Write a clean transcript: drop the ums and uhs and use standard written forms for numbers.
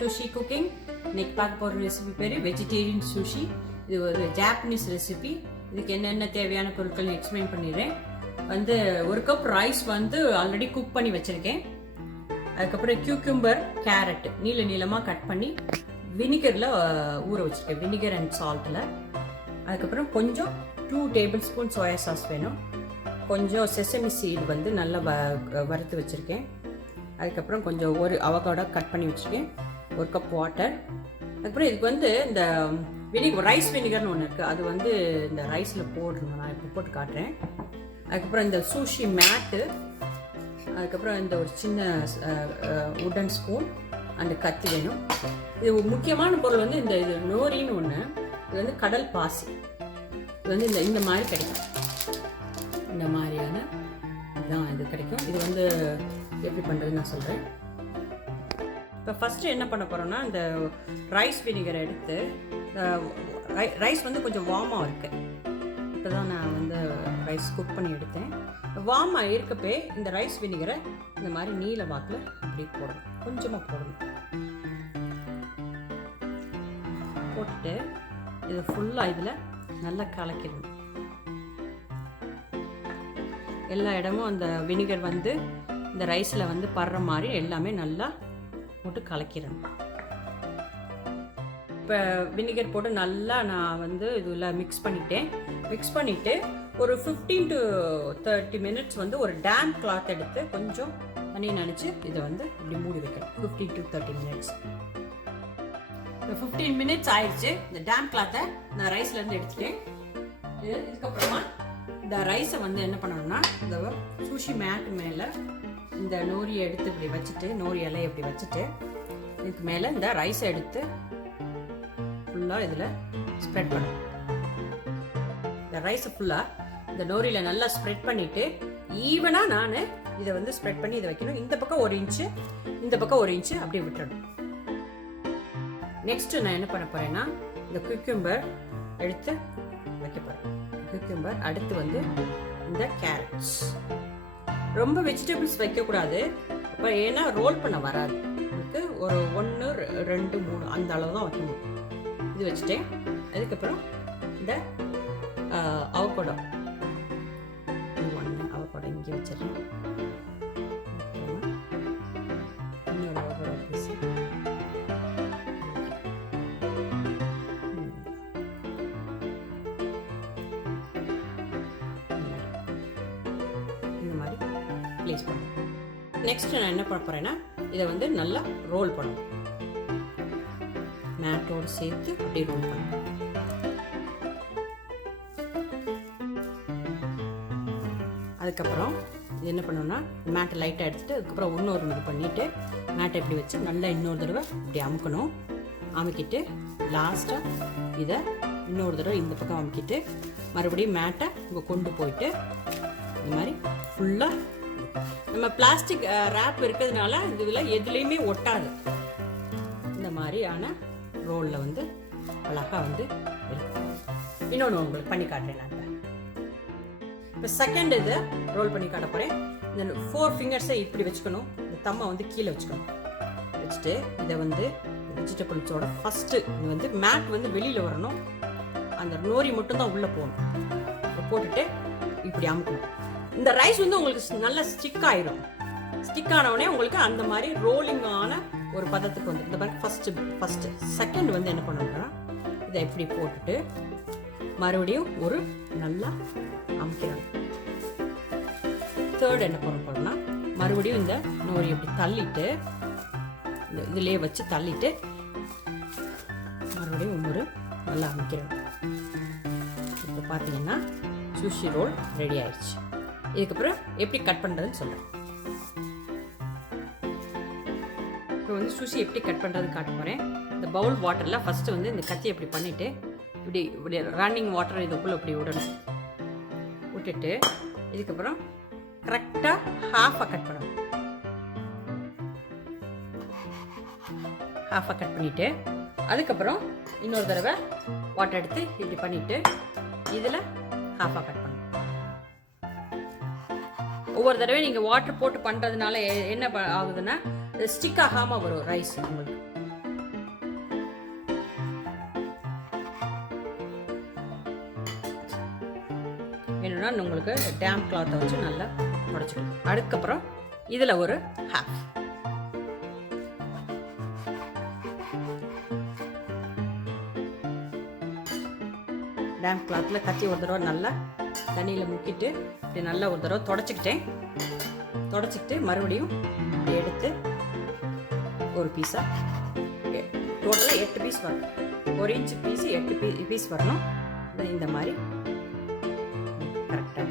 to SheCooking. இன்னைக்கு பார்க்க போகிற ரெசிபி பேர் வெஜிடேரியன் சுஷி. இது ஒரு ஜாப்பனீஸ் ரெசிபி. இதுக்கு என்னென்ன தேவையான பொருட்கள் எக்ஸ்பிளைன் பண்ணிடுறேன். ஒரு கப் ரைஸ் ஆல்ரெடி குக் பண்ணி வச்சுருக்கேன். அதுக்கப்புறம் கியூக்கும்பர், கேரட் நீளமாக கட் பண்ணி வினிகரில் ஊற வச்சுருக்கேன், வினிகர் அண்ட் சால்ட்டில். அதுக்கப்புறம் கொஞ்சம் 2 டேபிள் ஸ்பூன் சோயா சாஸ் வேணும். கொஞ்சம் செசமி சீடு நல்லா வறுத்து வச்சுருக்கேன். அதுக்கப்புறம் கொஞ்சம் ஒரு அவகாடோ கட் பண்ணி வச்சுருக்கேன். 1 கப் வாட்டர். அதுக்கப்புறம் இதுக்கு இந்த வினிகர், ரைஸ் வினிகர்னு ஒன்று இருக்குது. அது இந்த ரைஸில் போடணும். நான் இப்போ போட்டு காட்டுறேன். அதுக்கப்புறம் இந்த சூஷி மேட்டு, அதுக்கப்புறம் இந்த ஒரு சின்ன உடன் ஸ்பூன் அண்ட் கத்தி வேணும். இது முக்கியமான பொருள் இந்த இது நோரின்னு ஒன்று. இது கடல் பாசி. இது இந்த மாதிரி கிடைக்கும். இந்த மாதிரியான இதுதான் இது கிடைக்கும். இது எப்படி பண்ணுறதுன்னு நான் சொல்கிறேன். இப்போ ஃபஸ்ட்டு என்ன பண்ண போகிறோன்னா, இந்த ரைஸ் வினிகரை எடுத்து, ரைஸ் கொஞ்சம் வார்மாக இருக்குது. இப்போ தான் நான் ரைஸ் குக் பண்ணி எடுத்தேன். வார்மாக இருக்கப்பே இந்த ரைஸ் வினிகரை இந்த மாதிரி நீல வாக்கில் இப்படி போடணும். கொஞ்சமாக போடணும். போட்டுட்டு இது ஃபுல்லாக இதில் நல்லா கலக்கிடணும். எல்லா இடமும் அந்த வினிகர் இந்த ரைஸில் படுற மாதிரி எல்லாமே நல்லா போட்டு கலக்கிடணும். இப்போ வினிகர் போட்டு நல்லா நான் இதில் மிக்ஸ் பண்ணிவிட்டு ஒரு 15 to 30 minutes ஒரு டேம்ப் கிளாத் எடுத்து கொஞ்சம் தண்ணி நினச்சி இதை இப்படி மூடி வைக்கணும். 15 to 30 minutes. இப்போ 15 minutes ஆயிடுச்சு. இந்த டேம்ப் கிளாத்தை நான் ரைஸ்லேருந்து எடுத்துட்டேன். இதுக்கப்புறமா இந்த ரைஸை என்ன பண்ணணும்னா, இந்த சுஷி மேட் மேலே இந்த நோரியை எடுத்து இப்படி வச்சுட்டு, நோரி இலையை இப்படி வச்சுட்டு, இதுக்கு மேலே இந்த ரைஸை எடுத்து ஃபுல்லாக இதில் ஸ்ப்ரெட் பண்ணணும். இந்த ரைஸை ஃபுல்லாக இந்த நோரியில் நல்லா ஸ்ப்ரெட் பண்ணிவிட்டு ஈவனாக நான் இதை ஸ்ப்ரெட் பண்ணி இதை வைக்கணும். இந்த பக்கம் 1 இன்ச்சு, இந்த பக்கம் 1 இன்ச்சு அப்படியே விட்டுறணும். நெக்ஸ்ட்டு நான் என்ன பண்ண போகிறேன்னா, இந்த குக்கும்பர் எடுத்து வைக்க போகிறேன். குக்கும்பர் அடுத்து இந்த கேரட்ஸ். ரொம்ப வெஜிடபிள்ஸ் வைக்கக்கூடாது. அப்போ ஏன்னா ரோல் பண்ண வராது. அதுக்கு ஒரு 1, 2, 3 அந்த அளவு தான் வைக்கணும். இது வச்சுட்டேன். அதுக்கப்புறம் இந்த அவகாடோ, அவகாடோ இங்கே வச்சிடறேன். இன்னொரு அவகாடோ பீஸ். ப்ளேஸ் பண்ணணும். நெக்ஸ்ட் நான் என்ன பண்ண போகிறேன்னா, இதை நல்லா ரோல் பண்ணணும். மேட்டோடு சேர்த்து அப்படியே ரோல் பண்ணணும். அதுக்கப்புறம் இது என்ன பண்ணணும்னா, மேட்டை லைட்டாக எடுத்துகிட்டு அதுக்கப்புறம் இன்னொரு இது பண்ணிவிட்டு மேட்டை இப்படி வச்சு நல்லா இன்னொரு தடவை இப்படி அமுக்கணும். அமுக்கிட்டு லாஸ்ட்டாக இதை இன்னொரு தடவை இந்த பக்கம் அமுக்கிட்டு மறுபடியும் மேட்டை இங்கே கொண்டு போயிட்டு இந்த மாதிரி ஃபுல்லாக நம்ம பிளாஸ்டிக் ரேப் இருக்கிறதுனால இதில் எதுலேயுமே ஒட்டாது. இந்த மாதிரியான ரோலில் அழகாக இருக்கும். இன்னொன்று உங்களுக்கு பண்ணி காட்டுறேன் நான். இப்போ செகண்ட் இது ரோல் பண்ணி காட்ட போகிறேன். இந்த 4 ஃபிங்கர்ஸை இப்படி வச்சுக்கணும். இந்த தம்மை கீழே வச்சுக்கணும். வச்சுட்டு இதை வெஜிடபிள்ஸோட ஃபஸ்ட்டு இது மேட் வெளியில் வரணும். அந்த நோரி மட்டும்தான் உள்ளே போகணும். போட்டுட்டு இப்படி அமுக்கணும். இந்த ரைஸ் உங்களுக்கு நல்லா ஸ்டிக் ஆயிடும். ஸ்டிக் ஆனவுடனே உங்களுக்கு அந்த மாதிரி ரோலிங்கான ஒரு பதத்துக்கு இந்த மாதிரி ஃபஸ்ட்டு செகண்ட் என்ன பண்ணணும்னா, இதை எப்படி போட்டுட்டு மறுபடியும் ஒரு நல்லா அமுக்கிறாங்க. தேர்ட் என்ன பண்ண போறோம்னா, மறுபடியும் இந்த நோரி எப்படி தள்ளிட்டு இதுலேயே வச்சு தள்ளிட்டு மறுபடியும் இன்னொரு நல்லா அமுக்கிறாங்க. இப்போ பார்த்தீங்கன்னா சுஷி ரோல் ரெடி ஆயிடுச்சு. இதுக்கப்புறம் எப்படி கட் பண்ணுறதுன்னு சொல்கிறேன். இப்போ சுஷி எப்படி கட் பண்ணுறதுன்னு காட்ட போகிறேன். இந்த பவுல் வாட்டரில் ஃபஸ்ட்டு இந்த கத்தி எப்படி பண்ணிவிட்டு இப்படி ரன்னிங் வாட்டர் இதுக்குள்ளே இப்படி விடணும். விட்டுட்டு இதுக்கப்புறம் கரெக்டாக ஹாஃபாக கட் பண்ணணும். ஹாஃபாக கட் பண்ணிவிட்டு அதுக்கப்புறம் இன்னொரு தடவை வாட்டர் எடுத்து இப்படி பண்ணிவிட்டு இதில் ஹாஃபாக கட் பண்ணணும். ஒவ்வொரு தடவை நீங்கள் வாட்டர் போட்டு பண்ணுறதுனால என்ன ஆகுதுன்னா, ஸ்டிக் ஆகாமல் வரும் ரைஸ் உங்களுக்கு. வேணும்னா உங்களுக்கு டேம் கிளாத்தை வச்சு நல்லா உடச்சிக்கணும். அதுக்கப்புறம் இதில் ஒரு ஹாஃப் டேம் கிளாத்தில் கத்தி ஒரு தடவை நல்லா தண்ணியில் முக்கிட்டு இப்படி நல்லா ஒரு தடவை தொடச்சிக்கிட்டு மறுபடியும் இப்படி எடுத்து ஒரு பீஸாக டோட்டலாக 8 பீஸ் வரும். 1 இன்ச்சு பீஸு 8 பீஸ் வரணும். இந்த மாதிரி கரெக்டாக